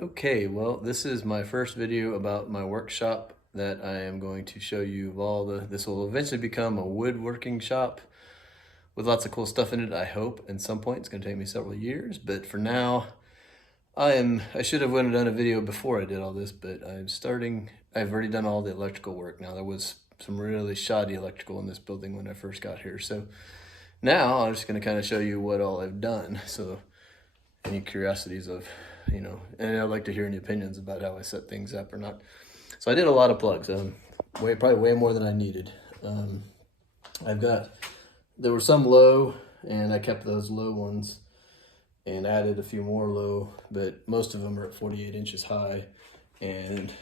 Okay, well, this is my first video about my workshop that I am going to show you this will eventually become a woodworking shop with lots of cool stuff in it, I hope. At some point, it's gonna take me several years, but for now, I should have went and done a video before I did all this, but I've already done all the electrical work. Now, there was some really shoddy electrical in this building when I first got here. So now I'm just gonna kind of show you what all I've done. So any curiosities of, and I'd like to hear any opinions about how I set things up or not. So I did a lot of plugs, probably way more than I needed. There were some low, and I kept those low ones and added a few more low, but most of them are at 48 inches high. And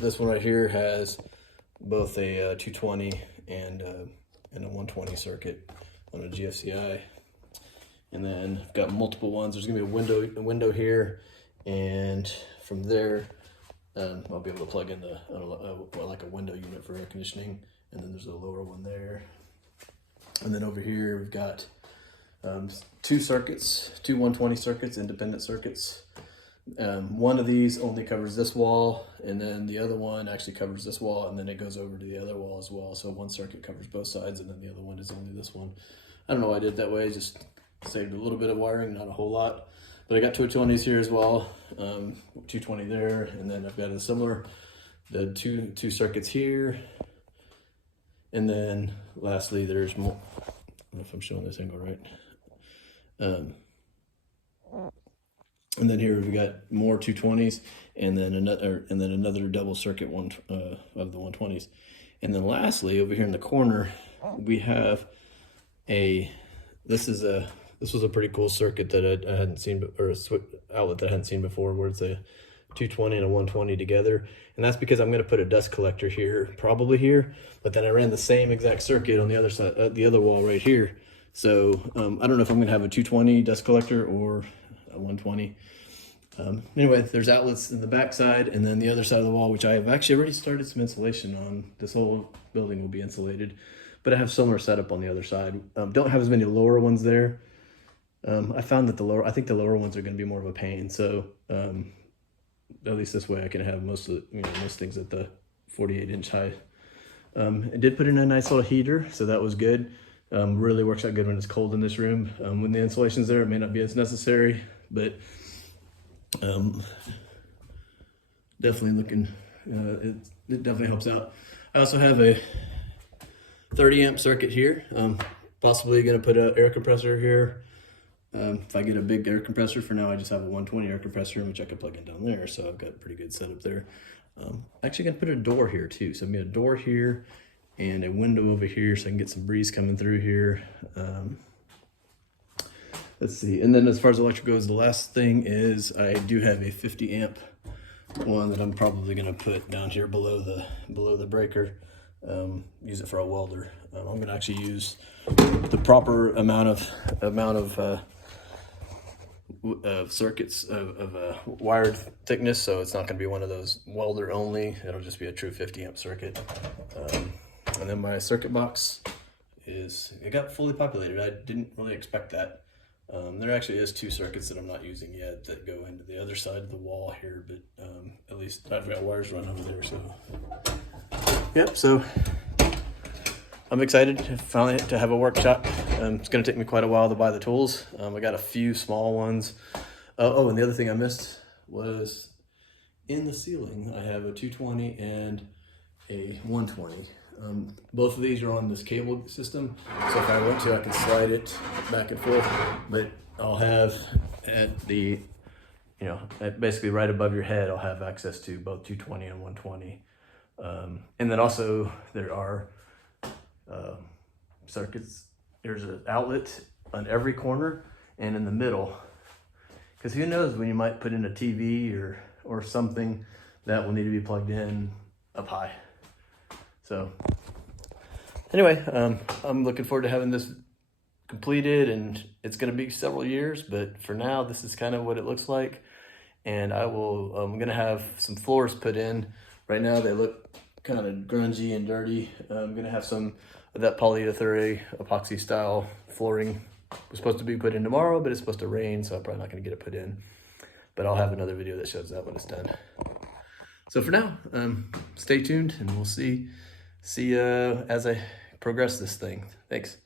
this one right here has both a 220 and a 120 circuit on a GFCI. And then I've got multiple ones. There's gonna be a window here, and from there, I'll be able to plug in like a window unit for air conditioning. And then there's a lower one there. And then over here we've got two 120 circuits, independent circuits. One of these only covers this wall, and then the other one actually covers this wall, and then it goes over to the other wall as well. So one circuit covers both sides, and then the other one is only this one. I don't know why I did it that way, just saved a little bit of wiring, not a whole lot. But I got 220s here as well, 220 there, and then I've got the two circuits here. And then lastly, there's more, I don't know if I'm showing this angle right. And then here we've got more 220s, and then another double circuit one of the 120s. And then lastly, over here in the corner, we have this was a pretty cool circuit that I hadn't seen, or a outlet that I hadn't seen before, where it's a 220 and a 120 together. And that's because I'm going to put a dust collector here, probably here, but then I ran the same exact circuit on the other side, the other wall right here. So I don't know if I'm going to have a 220 dust collector or a 120. Anyway, there's outlets in the back side, and then the other side of the wall, which I have actually already started some insulation on. This whole building will be insulated, but I have similar setup on the other side. Don't have as many lower ones there. I found that I think the lower ones are going to be more of a pain. So at least this way I can have most things at the 48 inch high. I did put in a nice little heater, so that was good. Really works out good when it's cold in this room. When the insulation's there, it may not be as necessary, but definitely looking, it definitely helps out. I also have a 30 amp circuit here. Possibly going to put an air compressor here. If I get a big air compressor, for now I just have a 120 air compressor, which I could plug in down there, so I've got a pretty good setup there. Actually going to put a door here too, so I'm going to a door here and a window over here so I can get some breeze coming through here. Let's see, and then as far as electric goes, the last thing is I do have a 50 amp one that I'm probably going to put down here below the breaker. Use it for a welder. I'm going to actually use the proper amount of circuits of wired thickness, so it's not going to be one of those welder only. It'll just be a true 50 amp circuit. And then my circuit box it got fully populated. I didn't really expect that. There actually is two circuits that I'm not using yet that go into the other side of the wall here, but at least I've got wires run over there. So yep, so I'm excited finally to have a workshop. It's going to take me quite a while to buy the tools. I got a few small ones. Oh, and the other thing I missed was in the ceiling, I have a 220 and a 120. Both of these are on this cable system, so if I want to, I can slide it back and forth, but I'll have basically right above your head, I'll have access to both 220 and 120. And then also there are circuits. There's an outlet on every corner and in the middle, because who knows when you might put in a TV or something that will need to be plugged in up high. So anyway, I'm looking forward to having this completed, and it's going to be several years, but for now this is kind of what it looks like. And I'm going to have some floors put in. Right now they look kind of grungy and dirty. I'm going to have some of that polyurethane epoxy style flooring. Was supposed to be put in tomorrow, but it's supposed to rain, so I'm probably not going to get it put in. but I'll have another video that shows that when it's done. So for now, stay tuned and we'll see as I progress this thing. Thanks.